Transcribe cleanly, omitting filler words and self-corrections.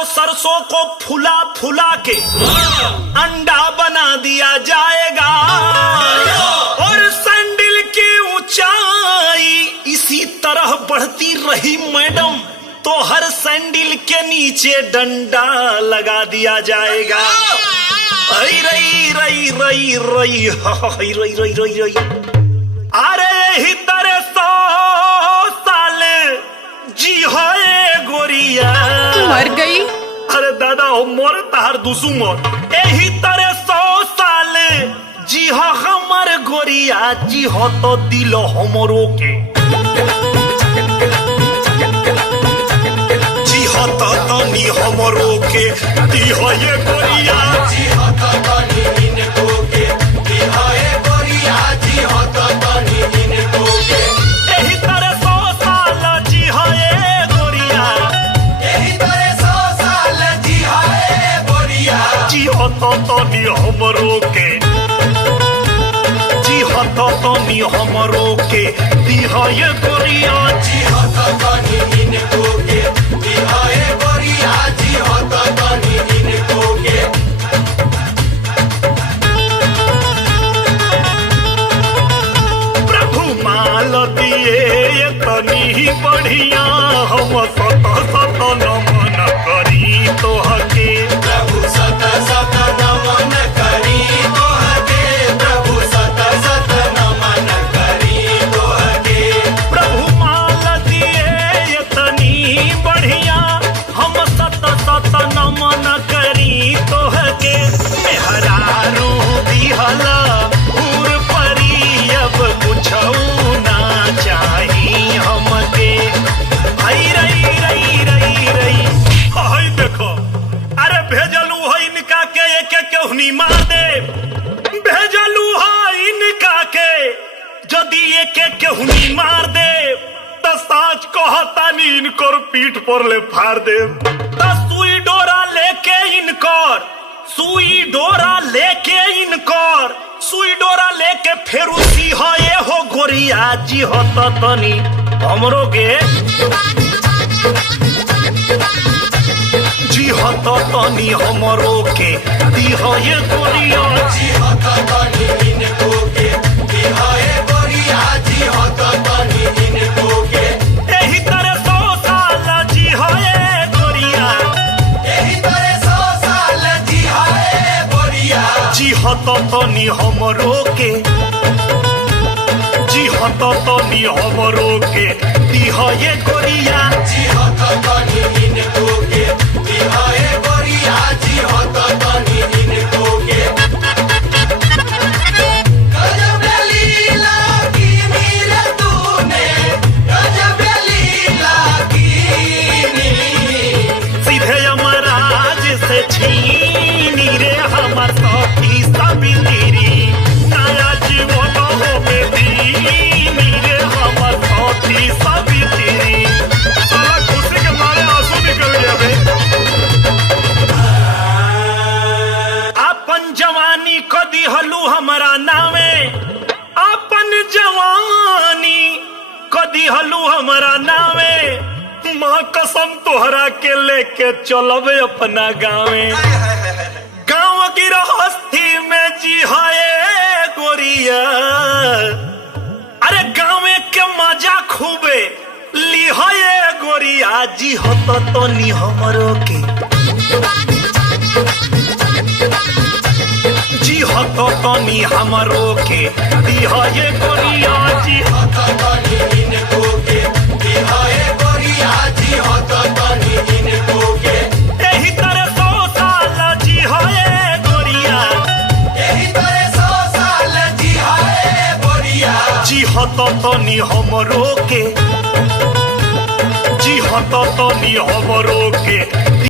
सरसों को फुला फुला के अंडा बना दिया जाएगा और सैंडल की ऊंचाई इसी तरह बढ़ती रही मैडम तो हर सैंडल के नीचे डंडा लगा दिया जाएगा। रई रई रई रई रई रई रई रई रई रई। अरे ही तरह 100 साल जी है गोरिया मर गई। अरे दादा हो मोर तार दुसु मोर यही तरह 100 साल जी हो हमर गोरिया जी हो तो दिलो हमरो के जी हो तो तनी हमरो के दी हो ये गोरिया जी हो तो तनी इनको के दी हो ये गोरिया जी हो तो तनी इनको के यही तरह 100 साल जी हो ये गोरिया यही तरह 100 साल जी हो ये गोरिया जी हो तो तनी हमरो के जी हो तो तनी हमरो के दी हो ये गोरिया जी हो तो तनी इनको के दी हो ये गोरिया जी हो तो तनी इनको के। प्रभु माल दिए तनी बढ़िया हम सत सत नमन करी तो हके प्रभु सत सत नमन करी तो हके प्रभु सत सत नमन करी तो हके। प्रभु माल दिए तनी बढ़िया हम सत सत नमन करी तो हके मेहरारू दिहला उर परी अब कुछऊ ना चाही हमके। आई रई रई रई रई हाय देखो अरे भेजलू है इनका के एक एक केहनी मार दे भेजलू है इनका के यदि एक एक केहनी मार दे तो साच कहतानी इनकर पीठ पर ले फाड़ दे तो सुई डोरा लेके इनकर सुई डोरा लेके इनकर सुई डोरा लेके फेर उसी हो ये हो गोरिया जी हो तो तनी हमरो के जी हो तो तनी हमरो के दी हो ये गोरिया जी हो तो तनी इनको के दी हो ये गोरिया जी हो तो तनी इनको के यही तरह 100 साल जी हो ये गोरिया यही तरह 100 साल जी हो ये गोरिया जी हो तो तनी हमरो के जी हो तो तनी हमरो के दी हो ये गोरिया जी हो तो तनी इनको के दी हो ये गोरिया जी हो तो तनी इनको के। गजब लीला की मीरा तूने गजब लीला की सीधे यमराज से छीनी रे हमर सखी सबिंदरी नया जीवन हो बेदीनी रे हमर सखी सबिंदरी साला खुशी के मारे आंसू निकल गया बे। अपन जवानी को दिहलू हमारा नामे अपन जवानी को दिहलू हमारा नामे माँ कसम तोहरा के लेके चलबे अपना गाँवे गाँव की गृहस्थी में जी है गोरिया अरे गाँव के मजा खूबे ली है गोरिया जी हो तो तनी हमरो के जी हो तो तनी हमरो के दी हो ये गोरिया जी हो तो तनी इनको के दी हो ये गोरिया जी हो तो तनी इनको के यही तरह 100 साल जी हो ये गोरिया यही तरह 100 साल जी हो ये गोरिया जी हो तो तनी हमरो के जी हो तो तनी हमरो के।